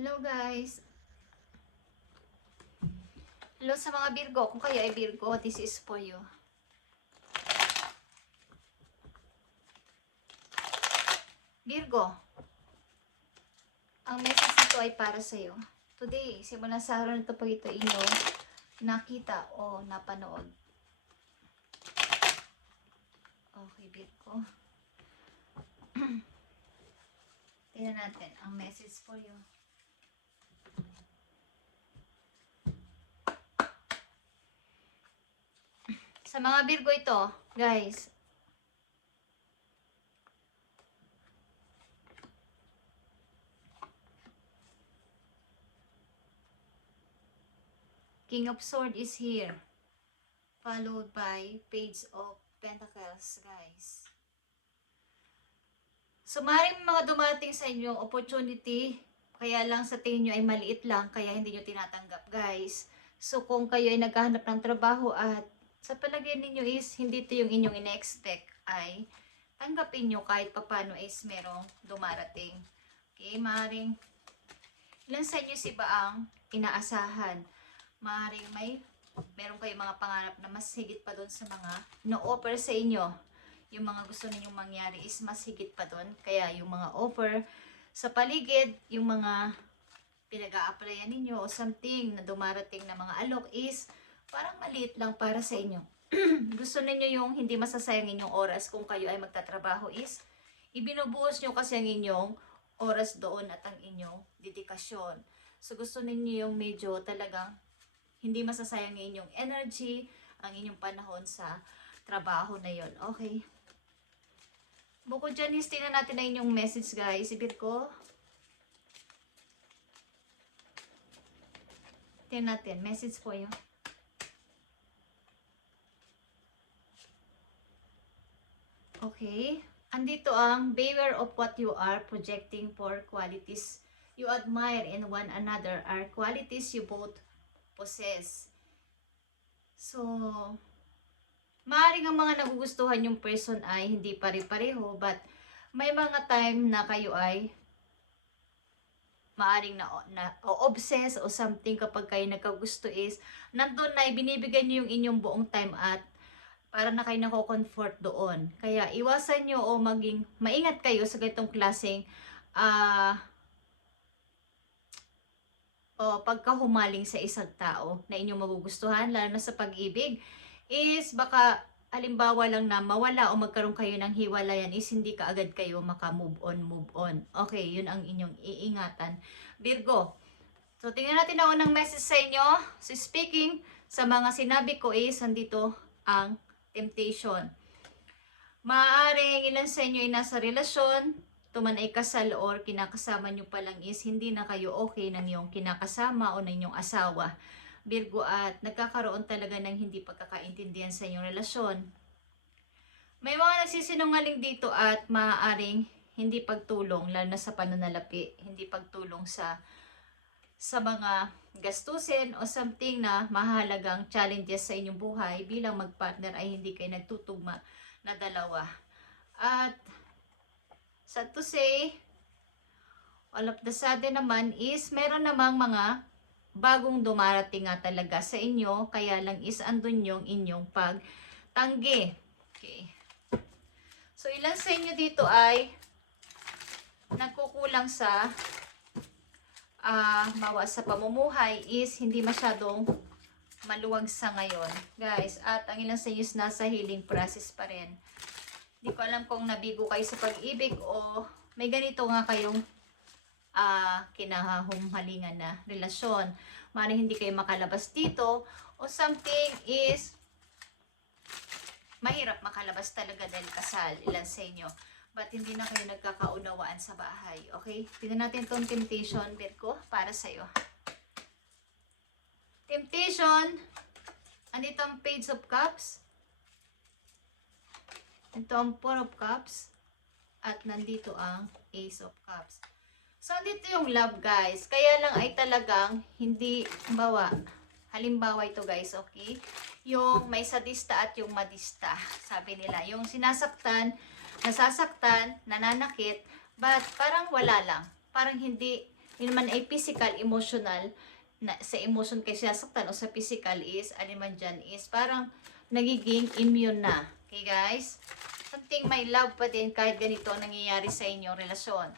Hello guys. Hello sa mga Virgo. Kung kayo ay Virgo, this is for you. Virgo, ang message nito ay para sa iyo. Today, simula sa araw na ito pag ito inyo nakita o napanood. Okay, Virgo. Tingnan natin ang message for you. Sa mga Virgo ito, guys, King of Swords is here, followed by Page of Pentacles, guys. So, maaaring mga dumating sa inyong opportunity, kaya lang sa tingin nyo ay maliit lang, kaya hindi nyo tinatanggap, guys. So, kung kayo ay naghahanap ng trabaho at sa palagay ninyo is hindi ito yung inyong ine-expect, ay tanggapin nyo kahit papano is merong dumarating. Okay, maaaring ilan sa inyo si ba ang inaasahan? Maaaring meron kayong mga pangarap na mas higit pa doon sa mga no-offer sa inyo. Yung mga gusto ninyong mangyari is mas higit pa doon. Kaya yung mga offer sa paligid, yung mga pinag-a-applyan ninyo o something na dumarating na mga alok is parang maliit lang para sa inyo. Gusto ninyo yung hindi masasayang inyong oras kung kayo ay magtatrabaho is ibinubuhos nyo kasi ang inyong oras doon at ang inyong dedikasyon. So gusto ninyo yung medyo talagang hindi masasayang inyong energy, ang inyong panahon sa trabaho na yon. Okay. Bukod dyan, tingnan natin na inyong message, guys. Ibig ko. Tingnan natin. Message po yun. Okay. Andito ang beware of what you are projecting for qualities you admire in one another are qualities you both possess. So, maaaring ang mga nagugustuhan yung person ay hindi pare-pareho, but may mga time na kayo ay maaaring na-obsess o something kapag kayo nagkagusto is nandun na ibinibigay nyo yung inyong buong time at para na kayo nako-comfort doon. Kaya iwasan nyo o maingat kayo sa ganitong klaseng o pagkahumaling sa isang tao na inyong magugustuhan, lalo na sa pag-ibig, is baka halimbawa lang na mawala o magkaroon kayo ng hiwalayan is hindi ka agad kayo maka-move on. Okay, yun ang inyong iingatan. Virgo, so tingnan natin na unang message sa inyo. So speaking sa mga sinabi ko is, andito ang temptation. Maaaring ilan sa inyo ay nasa relasyon, tuman ay kasal or kinakasama nyo pa lang is hindi na kayo okay ng iyong kinakasama o ng inyong asawa. Virgo, at nagkakaroon talaga ng hindi pagkakaintindihan sa inyong relasyon. May mga nagsisinungaling dito at maaaring hindi pagtulong, lalo na sa pananalapi, hindi pagtulong sa mga gastusin o something na mahalagang challenges sa inyong buhay bilang magpartner ay hindi kayo nagtutugma na dalawa. At sad to say, all of the sudden naman is meron namang mga bagong dumarating nga talaga sa inyo, kaya lang is andun yung inyong pagtanggi. Okay. So ilan sa inyo dito ay nagkukulang sa sa pamumuhay is hindi masyadong maluwag sa ngayon, guys. At ang ilan sa inyo is nasa healing process pa rin. Hindi ko alam kung nabigo kayo sa pag-ibig o may ganito nga kayong kinahumalingan na relasyon. Maaaring hindi kayo makalabas dito o something is mahirap makalabas talaga dahil kasal, ilan sa inyo. But hindi na kayo nagkakaunawaan sa bahay. Okay? Tignan natin itong temptation, Virgo, para sa'yo. Temptation. Andito ang Page of Cups. Ito ang Four of Cups. At nandito ang Ace of Cups. So, dito yung love, guys. Kaya lang ay talagang hindi, halimbawa ito, guys, okay? Yung may sadista at yung madista, sabi nila. Yung nasasaktan, nananakit, but parang wala lang. Parang hindi Yun naman ay physical, emotional, na sa emotion kayo sinasaktan o sa physical is, aliman dyan is, parang nagiging immune na. Okay guys? Something may love pa din kahit ganito ang nangyayari sa inyong relasyon.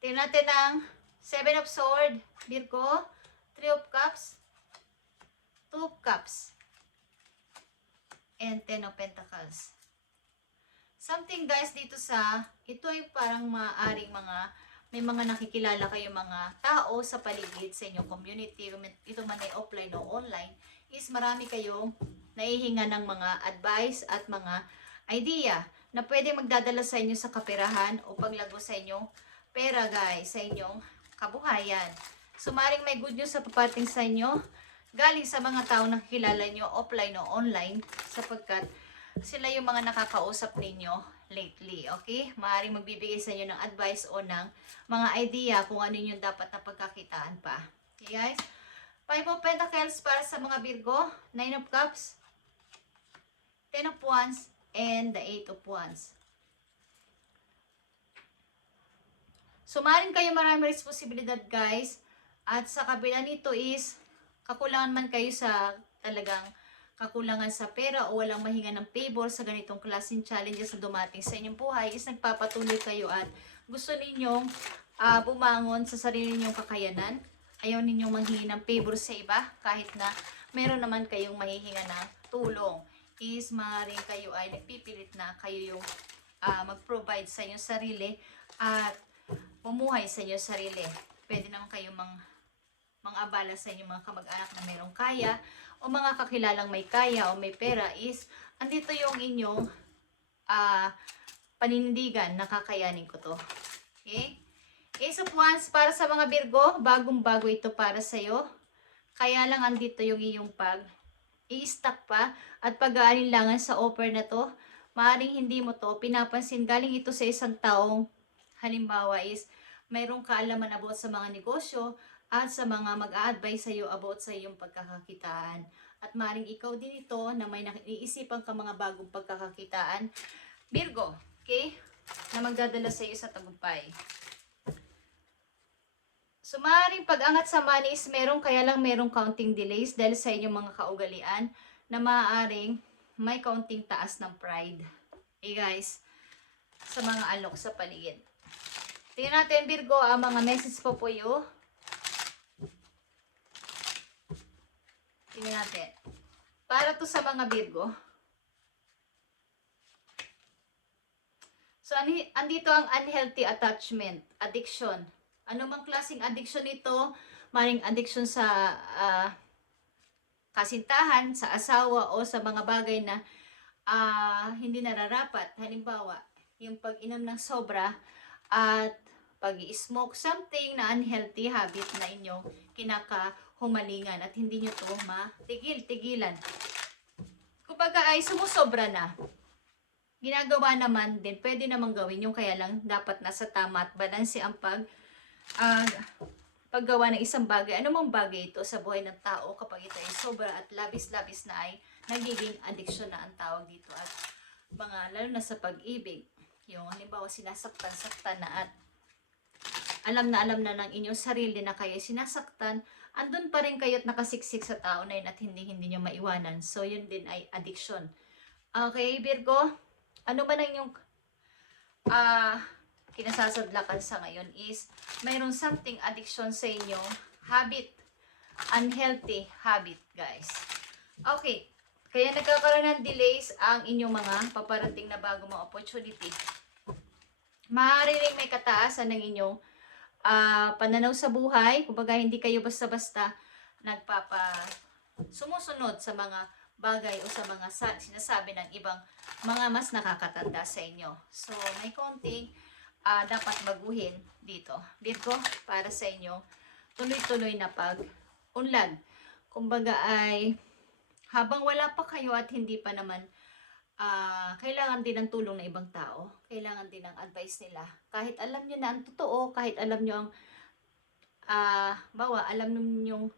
Tingnan natin ang 7 of Swords, Virgo, 3 of Cups, 2 of Cups, and 10 of Pentacles. Something guys dito sa, ito ay parang maaaring may mga nakikilala kayo mga tao sa paligid sa inyong community, ito man ay offline o online, is marami kayong naihinga ng mga advice at mga idea na pwede magdadala sa inyo sa kaperahan o paglago sa inyong pera guys, sa inyong kabuhayan. So maring may good news sa papating sa inyo galing sa mga tao na kilala nyo offline o online sapagkat sila yung mga nakakausap ninyo lately, okay? Maaaring magbibigay sa inyo ng advice o ng mga idea kung ano yung dapat na pagkakitaan pa. Okay guys? 5 of Pentacles para sa mga Virgo, 9 of Cups, 10 of Wands, and the 8 of Wands. So, maaaring kayo marami responsibilidad guys. At sa kabila nito is, kakulangan man kayo sa talagang kakulangan sa pera o walang mahinga ng favor sa ganitong klaseng challenges na dumating sa inyong buhay is nagpapatuloy kayo at gusto ninyong bumangon sa sarili ninyong kakayanan. Ayaw ninyong manghingi ng favor sa iba kahit na meron naman kayong mahihinga ng tulong. Is maaaring kayo ay nagpipilit na kayo yung mag-provide sa inyong sarili at bumuhay sa inyong sarili. Pwede naman kayong abala sa inyong mga kamag-anak na mayroong kaya o mga kakilalang may kaya o may pera is andito yung inyong panindigan na kakayanin ko to. Okay? Ace of Wands para sa mga Virgo, bagong-bago ito para sa'yo. Kaya lang andito yung iyong i-stack pa at pag-aalinlangan sa offer na to. Maaaring hindi mo to pinapansin. Galing ito sa isang taong halimbawa is mayroong kaalaman about sa mga negosyo at sa mga mag-a-advise sa'yo about sa iyong pagkakakitaan. At maaaring ikaw din ito na may naiisipan ka mga bagong pagkakakitaan. Virgo, okay? Na magdadala sa iyo sa tagumpay. So, maaaring pag-angat sa money is meron, kaya lang merong counting delays dahil sa inyong mga kaugalian na maaaring may counting taas ng pride. Okay guys, sa mga alok sa paligid. Tingnan natin Virgo, ang mga message po po you. Tingnan natin. Para to sa mga Virgo. So, andito ang unhealthy attachment, addiction. Ano mang klaseng addiction ito, maring addiction sa kasintahan, sa asawa, o sa mga bagay na hindi nararapat. Halimbawa, yung pag-inom ng sobra at pag-i-smoke, something na unhealthy habit na inyong kinakahumalingan at hindi nyo to matigil-tigilan. Kumbaga ay sumusobra na. Ginagawa naman din, pwede namang gawin yung kaya lang dapat nasa tama at balanse ang paggawa ng isang bagay. Anumang bagay ito sa buhay ng tao kapag ito ay sobra at labis-labis na ay nagiging addiction na ang tawag dito at mga lalo na sa pag-ibig. Yung halimbawa sinasaktan-saktan na at alam na ng inyong sarili na kayo sinasaktan, andun pa rin kayo at nakasiksik sa tao na yun at hindi nyo maiwanan. So yun din ay addiction. Okay, Virgo, ano man ang inyong kinasasadlakan sa ngayon is mayroon something addiction sa inyong habit. Unhealthy habit, guys. Okay, kaya nagkakaroon ng delays ang inyong mga paparating na bagong mga opportunity. Maaari rin may kataasan ng inyong pananaw sa buhay. Kumbaga hindi kayo basta-basta sumusunod sa mga bagay o sa mga sinasabi ng ibang mga mas nakakatanda sa inyo. So, may konting dapat baguhin dito. Virgo, para sa inyo, tuloy-tuloy na pag-unlad. Kumbaga ay, habang wala pa kayo at hindi pa naman kailangan din ng tulong ng ibang tao. Kailangan din ng advice nila. Kahit alam nyo na ang totoo, kahit alam nyo ang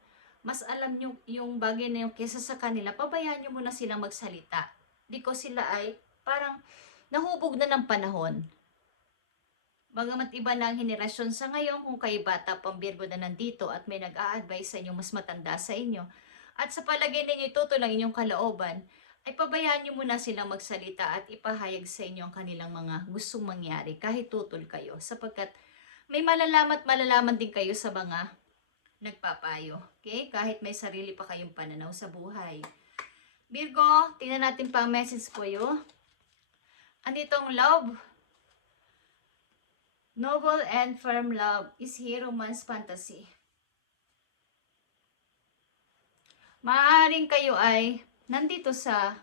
mas alam nyo yung bagay na yung kesa sa kanila, pabayaan nyo muna silang magsalita. Because sila ay parang nahubog na ng panahon. Bagamat iba na ang henerasyon sa ngayon, kung kayo bata pang Virgo na nandito at may nag-a-advise sa inyo mas matanda sa inyo, at sa palagay ninyo ituto lang inyong kalooban, ay pabayaan nyo muna silang magsalita at ipahayag sa inyo ang kanilang mga gustong mangyari kahit tutol kayo. Sapagkat may malalaman at malalaman din kayo sa mga nagpapayo. Okay? Kahit may sarili pa kayong pananaw sa buhay. Virgo, tingnan natin pa ang message po yun. Anditong love. Noble and firm love is here, romance fantasy. Maaaring kayo ay nandito sa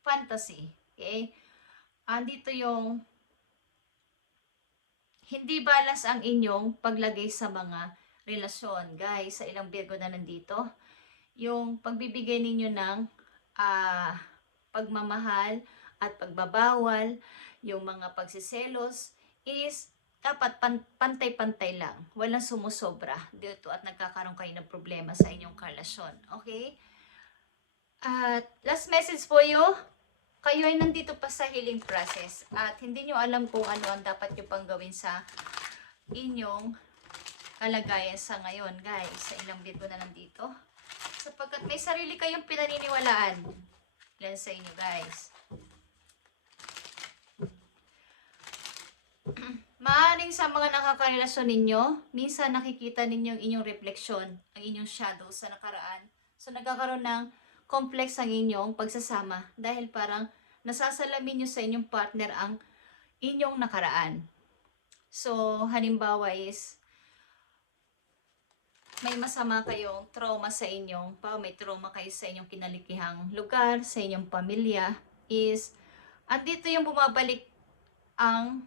fantasy. Okay? Andito yung hindi balance ang inyong paglagay sa mga relasyon. Guys, sa ilang Virgo na nandito, yung pagbibigay ninyo ng pagmamahal at pagbabawal, yung mga pagsiselos is dapat pantay-pantay lang. Walang sumusobra dito at nagkakaroon kayo ng problema sa inyong relasyon. Okay? At last message po kayo ay nandito pa sa healing process at hindi nyo alam kung ano ang dapat nyo pang gawin sa inyong kalagayan sa ngayon, guys. Sa ilang Virgo na nandito. Sapagkat may sarili kayong pinaniniwalaan. Yan sa inyo, guys. Maaring sa mga nakakarelasyon ninyo, minsan nakikita ninyo ang inyong refleksyon, ang inyong shadow sa nakaraan. So, nagkakaroon ng complex ang inyong pagsasama dahil parang nasasalamin nyo sa inyong partner ang inyong nakaraan. So, halimbawa is, may masama kayong trauma sa inyong, may trauma kayo sa inyong kinalikihang lugar, sa inyong pamilya, is, andito yung bumabalik ang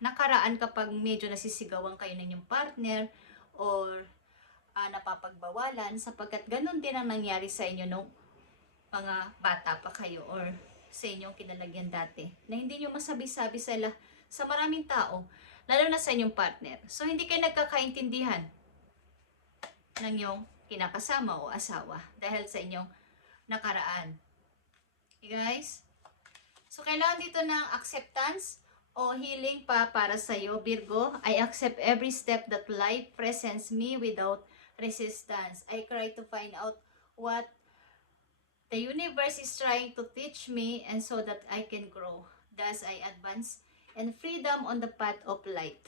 nakaraan kapag medyo nasisigawan kayo ng inyong partner or napapagbawalan sapagkat ganun din ang nangyari sa inyo nung mga bata pa kayo or sa inyong kinalagyan dati na hindi nyo masabi-sabi sa maraming tao, lalo na sa inyong partner. So, hindi kayo nagkakaintindihan ng inyong kinakasama o asawa dahil sa inyong nakaraan. Okay, guys? So, kailangan dito ng acceptance o healing para sa iyo, Virgo. I accept every step that life presents me without resistance. I try to find out what the universe is trying to teach me and so that I can grow. Thus, I advance and freedom on the path of light.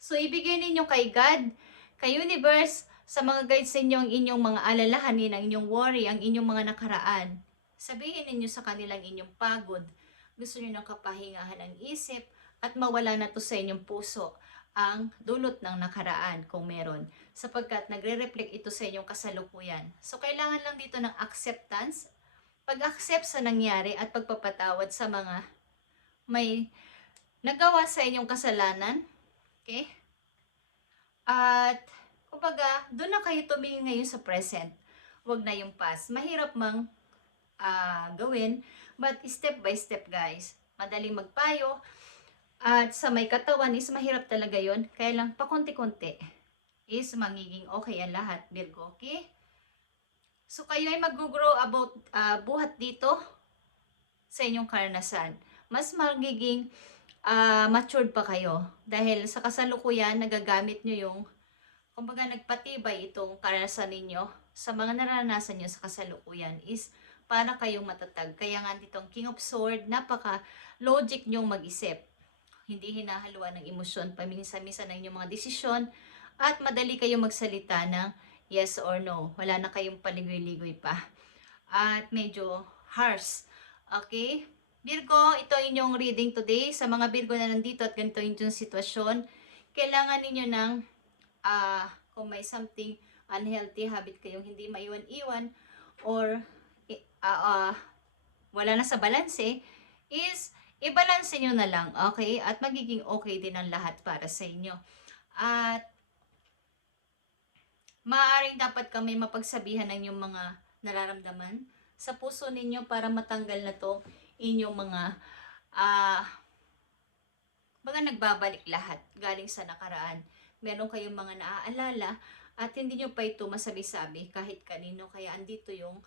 So, ibigay ninyo kay God, kay universe, sa mga guides ninyo ang inyong mga alalahanin, ang inyong worry, ang inyong mga nakaraan. Sabihin ninyo sa kanilang inyong pagod, gusto niyo ng kapahingahan ng isip at mawala na to sa inyong puso ang dulot ng nakaraan kung meron sapagkat nagre-reflect ito sa inyong kasalukuyan. So kailangan lang dito ng acceptance, pag-accept sa nangyari at pagpapatawad sa mga may nagawa sa inyong kasalanan. Okay? At kumbaga, doon na kayo tumingin ngayon sa present. Huwag na yung past. Mahirap mang gawin, but step by step, guys. Madaling magpayo. At sa may katawan is mahirap talaga yon. Kaya lang, pakunti-kunti is magiging okay ang lahat, Virgo. Okay? So, kayo ay mag-grow about buhat dito sa inyong karanasan. Mas magiging matured pa kayo. Dahil sa kasalukuyan, nagagamit nyo yung kumbaga nagpatibay itong karanasan ninyo sa mga naranasan nyo sa kasalukuyan is para kayong matatag. Kaya nga ditong King of Swords, napaka-logic nyong mag-isip. Hindi hinahaluan ng emosyon, paminsan-minsan ng inyong mga desisyon, at madali kayong magsalita ng yes or no. Wala na kayong paligoy-ligoy pa. At medyo harsh. Okay? Virgo, ito inyong reading today. Sa mga Virgo na nandito at ganito yung sitwasyon, kailangan ninyo ng kung may something unhealthy habit kayong hindi maiwan-iwan or wala na sa balanse, is i-balance nyo na lang, okay? At magiging okay din ang lahat para sa inyo. At maaaring dapat kami mapagsabihan ng inyong mga nararamdaman sa puso ninyo para matanggal na to inyong mga nagbabalik lahat galing sa nakaraan. Meron kayong mga naaalala at hindi nyo pa ito masabi-sabi kahit kanino. Kaya andito yung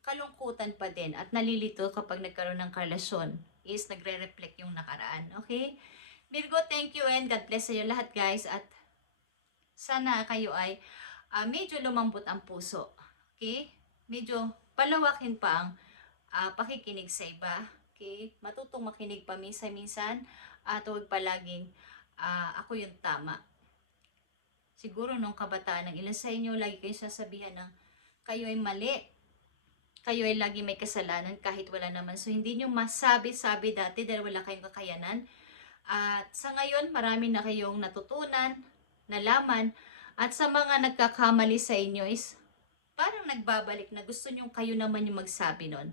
kalungkutan pa din at nalilito kapag nagkaroon ng karelasyon is nagre-reflect yung nakaraan. Okay? Virgo, thank you and God bless sa inyo lahat guys. At sana kayo ay medyo lumambot ang puso. Okay? Medyo palawakin pa ang pakikinig sa iba. Okay? Matutong makinig pa minsan-minsan at huwag palaging ako yung tama. Siguro nung kabataan ng ilan sa inyo, lagi kayo sasabihan ng kayo ay mali. Kayo ay lagi may kasalanan kahit wala naman. So hindi nyo masabi-sabi dati dahil wala kayong kakayanan. At sa ngayon, marami na kayong natutunan, nalaman. At sa mga nagkakamali sa inyo is parang nagbabalik na gusto nyo kayo naman yung magsabi nun.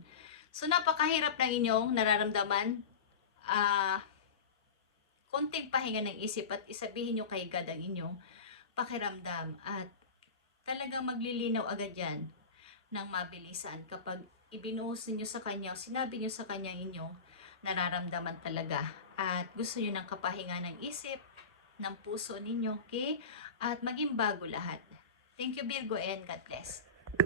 So napakahirap ng inyong nararamdaman. Konting pahinga ng isip at isabihin nyo kay God ang inyong pakiramdam. At talagang maglilinaw agad yan ng mabilisan kapag ibinuhos niyo sa Kanya, sinabi niyo sa Kanya inyong nararamdaman talaga. At gusto niyo ng kapahinga ng isip, ng puso ninyo, okay? At maging bago lahat. Thank you Virgo and God bless.